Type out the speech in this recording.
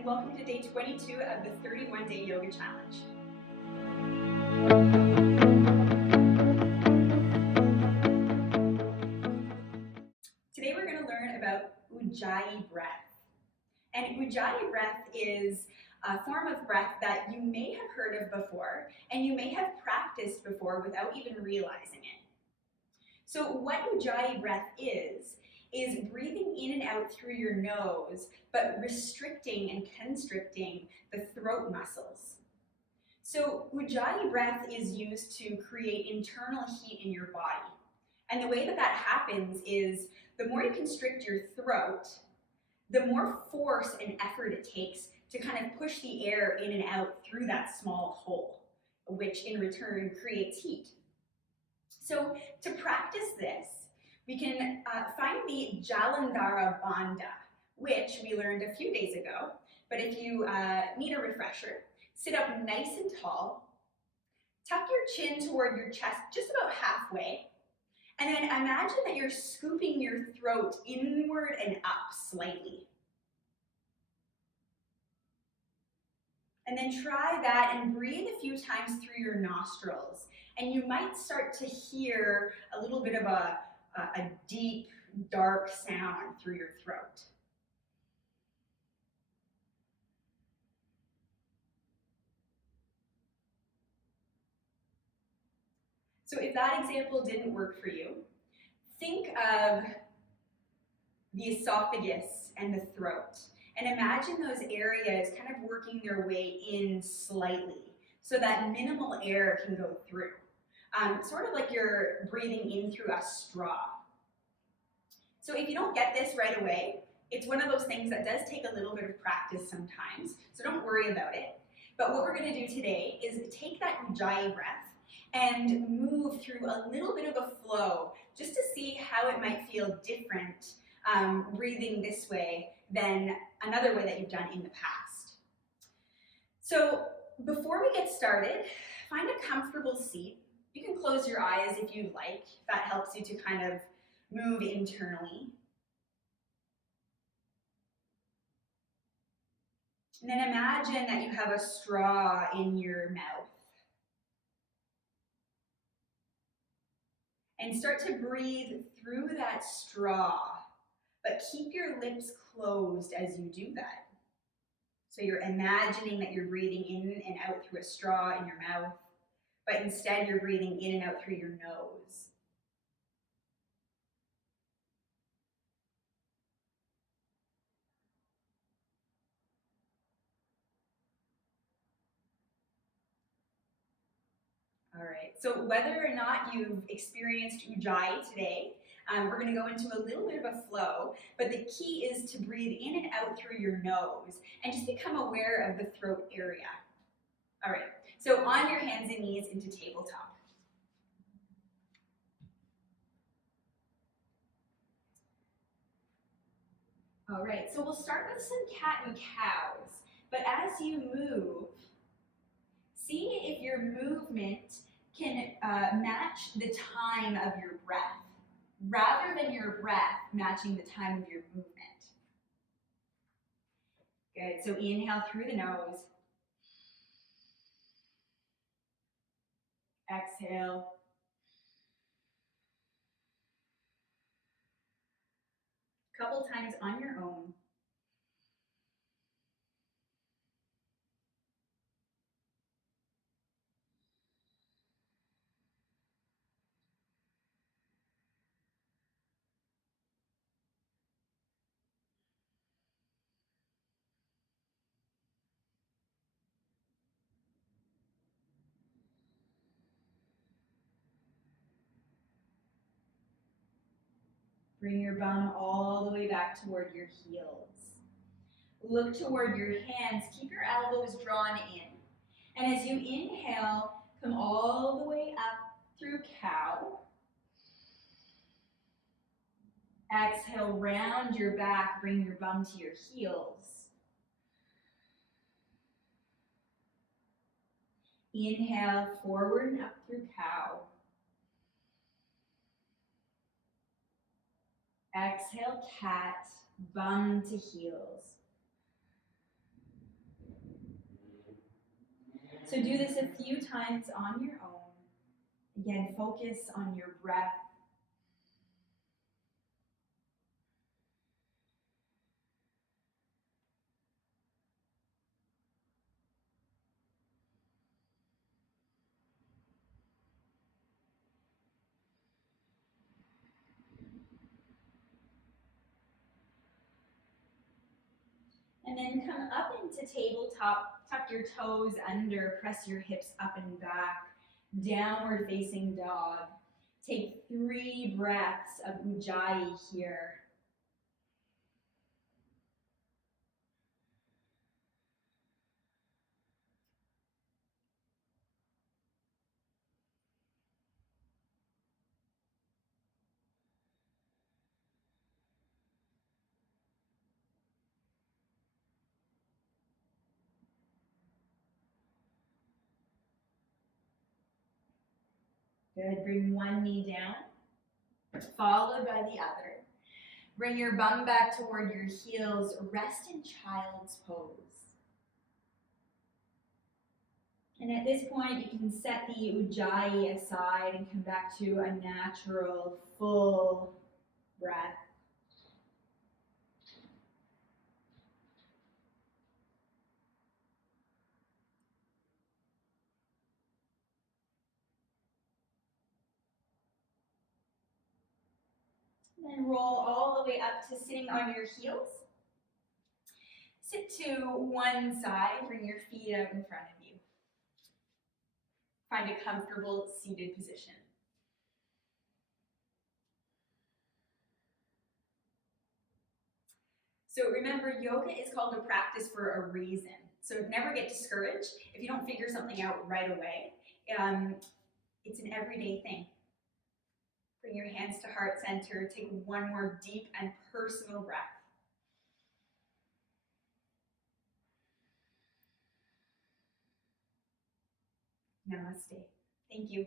and welcome to day 22 of the 31-day yoga challenge. Today we're going to learn about Ujjayi breath. And Ujjayi breath is a form of breath that you may have heard of before, and you may have practiced before without even realizing it. So what Ujjayi breath is breathing in and out through your nose, but restricting and constricting the throat muscles. So Ujjayi breath is used to create internal heat in your body. And the way that that happens is the more you constrict your throat, the more force and effort it takes to kind of push the air in and out through that small hole, which in return creates heat. So to practice this, we can find the Jalandhara Bandha, which we learned a few days ago. But if you need a refresher, sit up nice and tall, tuck your chin toward your chest just about halfway, and then imagine that you're scooping your throat inward and up slightly. And then try that and breathe a few times through your nostrils. And you might start to hear a little bit of a deep, dark sound through your throat. So if that example didn't work for you, think of the esophagus and the throat. And imagine those areas kind of working their way in slightly so that minimal air can go through. Sort of like you're breathing in through a straw. So if you don't get this right away, it's one of those things that does take a little bit of practice sometimes, so don't worry about it. But what we're going to do today is take that Ujjayi breath and move through a little bit of a flow just to see how it might feel different breathing this way than another way that you've done in the past. So before we get started, find a comfortable seat. You can close your eyes if you'd like. That helps you to kind of move internally. And then imagine that you have a straw in your mouth. And start to breathe through that straw, but keep your lips closed as you do that. So you're imagining that you're breathing in and out through a straw in your mouth, but instead you're breathing in and out through your nose. All right, so whether or not you've experienced Ujjayi today, we're going to go into a little bit of a flow, but the key is to breathe in and out through your nose and just become aware of the throat area. All right, so on your hands and knees into tabletop. All right, so we'll start with some cat and cows, but as you move, see if your movement can match the time of your breath, rather than your breath matching the time of your movement. Good, so inhale through the nose. Exhale. Couple times on your own. Bring your bum all the way back toward your heels. Look toward your hands. Keep your elbows drawn in. And as you inhale, come all the way up through cow. Exhale, round your back, bring your bum to your heels. Inhale, forward and up through cow. Exhale, cat, bum to heels. So do this a few times on your own. Again, focus on your breath. And then come up into tabletop, tuck your toes under, press your hips up and back, downward facing dog. Take 3 breaths of Ujjayi here. Good, bring one knee down, followed by the other. Bring your bum back toward your heels, rest in child's pose. And at this point, you can set the Ujjayi aside and come back to a natural, full breath. Then roll all the way up to sitting on your heels. Sit to one side, bring your feet out in front of you. Find a comfortable seated position. So remember, yoga is called a practice for a reason. So never get discouraged if you don't figure something out right away. It's an everyday thing. Bring your hands to heart center. Take one more deep and personal breath. Namaste. Thank you.